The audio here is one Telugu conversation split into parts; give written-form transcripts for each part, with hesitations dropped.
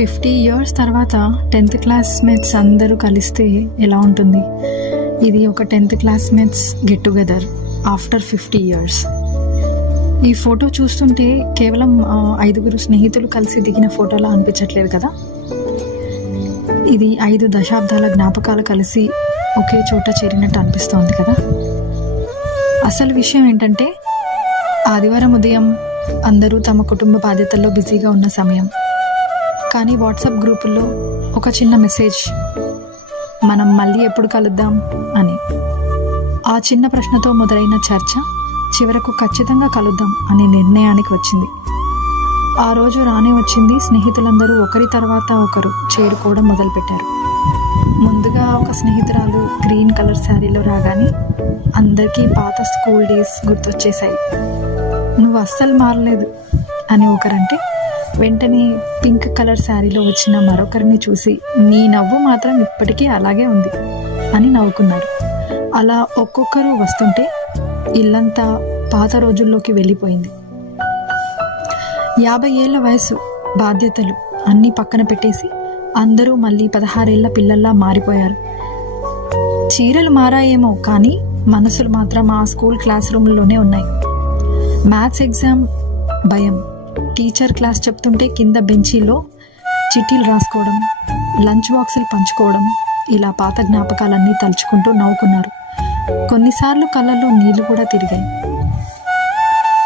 50 ఇయర్స్ తర్వాత 10th క్లాస్మేట్స్ అందరూ కలిస్తే ఎలా ఉంటుంది? ఇది ఒక 10th classmates get together after 50 years. ఈ ఫోటో చూస్తుంటే కేవలం 5 స్నేహితులు కలిసి దిగిన ఫోటోలా అనిపించట్లేదు కదా. ఇది 5 దశాబ్దాల జ్ఞాపకాలు కలిసి ఒకే చోట చేరినట్టు అనిపిస్తోంది కదా. అసలు విషయం ఏంటంటే, ఆదివారం ఉదయం అందరూ తమ కుటుంబ బాధ్యతల్లో బిజీగా ఉన్న సమయం. కానీ వాట్సాప్ గ్రూపుల్లో ఒక చిన్న మెసేజ్, మనం మళ్ళీ ఎప్పుడు కలుద్దాం అని. ఆ చిన్న ప్రశ్నతో మొదలైన చర్చ చివరకు ఖచ్చితంగా కలుద్దాం అనే నిర్ణయానికి వచ్చింది. ఆ రోజు రానే వచ్చింది. స్నేహితులందరూ ఒకరి తర్వాత ఒకరు చేరుకోవడం మొదలుపెట్టారు. ముందుగా ఒక స్నేహితురాలు గ్రీన్ కలర్ శారీలో రాగానే అందరికీ పాత స్కూల్ డేస్ గుర్తొచ్చేశాయి. నువ్వు అస్సలు మారలేదు అని ఒకరంటే, వెంటనే పింక్ కలర్ శారీలో వచ్చిన మరొకరిని చూసి, నీ నవ్వు మాత్రం ఇప్పటికీ అలాగే ఉంది అని నవ్వుకున్నారు. అలా ఒక్కొక్కరు వస్తుంటే ఇల్లంతా పాత రోజుల్లోకి వెళ్ళిపోయింది. 50 ఏళ్ల వయసు, బాధ్యతలు అన్నీ పక్కన పెట్టేసి అందరూ మళ్ళీ 16 ఏళ్ల పిల్లల్లా మారిపోయారు. చీరలు మారాయేమో కానీ మనసులు మాత్రం ఆ స్కూల్ క్లాస్ రూమ్లోనే ఉన్నాయి. మ్యాథ్స్ ఎగ్జామ్ భయం, టీచర్ క్లాస్ చెప్తుంటే కింద బెంచీలో చిట్టీలు రాసుకోవడం, లంచ్ బాక్సులు పంచుకోవడం, ఇలా పాత జ్ఞాపకాలన్నీ తలుచుకుంటూ నవ్వుకున్నారు. కొన్నిసార్లు కళ్ళల్లో నీళ్లు కూడా తిరిగాయి.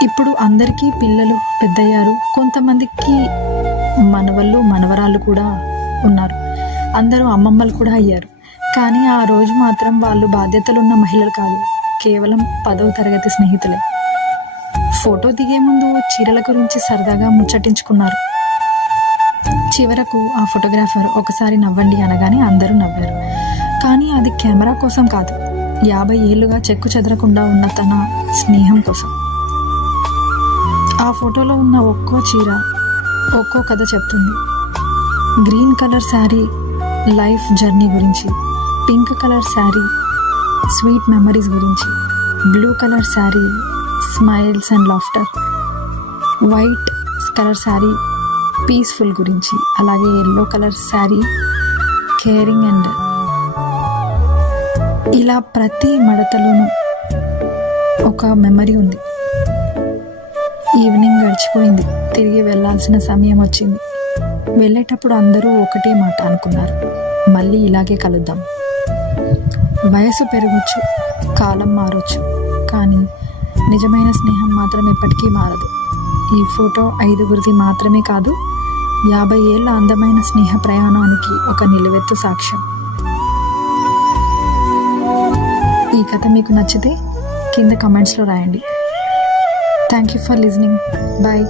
ఇప్పుడు అందరికీ పిల్లలు పెద్దయ్యారు. కొంతమందికి మనవళ్ళు మనవరాళ్ళు కూడా ఉన్నారు. అందరూ అమ్మమ్మలు కూడా అయ్యారు. కానీ ఆ రోజు మాత్రం వాళ్ళు బాధ్యతలున్న మహిళలు కాదు, కేవలం 10వ తరగతి స్నేహితులే. ఫోటో దిగే ముందు చీరల గురించి సరదాగా ముచ్చటించుకున్నారు. చివరకు ఆ ఫోటోగ్రాఫర్ ఒకసారి నవ్వండి అనగానే అందరూ నవ్వారు. కానీ అది కెమెరా కోసం కాదు, 50 ఏళ్ళుగా చెక్కు చెదరకుండా ఉన్న తన స్నేహం కోసం. ఆ ఫోటోలో ఉన్న ఒక్కో చీర ఒక్కో కథ చెప్తుంది. Green colour sari life journey గురించి, pink colour sari sweet memories గురించి, blue colour sari smiles and laughter, white colour sari peaceful గురించి, అలాగే yellow colour sari caring and. ఇలా ప్రతి మడతలోనూ ఒక మెమరీ ఉంది. ఈవినింగ్ గడిచిపోయింది. తిరిగి వెళ్ళాల్సిన సమయం వచ్చింది. వెళ్ళేటప్పుడు అందరూ ఒకటే మాట అనుకున్నారు, మళ్ళీ ఇలాగే కలుద్దాం. వయసు పెరగచ్చు, కాలం మారొచ్చు, కానీ నిజమైన స్నేహం మాత్రం ఎప్పటికీ మారదు. ఈ ఫోటో 5 మాత్రమే కాదు, 50 ఏళ్ల అందమైన స్నేహ ప్రయాణానికి ఒక నిలువెత్తు సాక్ష్యం. ఈ కథ మీకు నచ్చితే కింద కమెంట్స్లో రాయండి. Thank you for listening. Bye.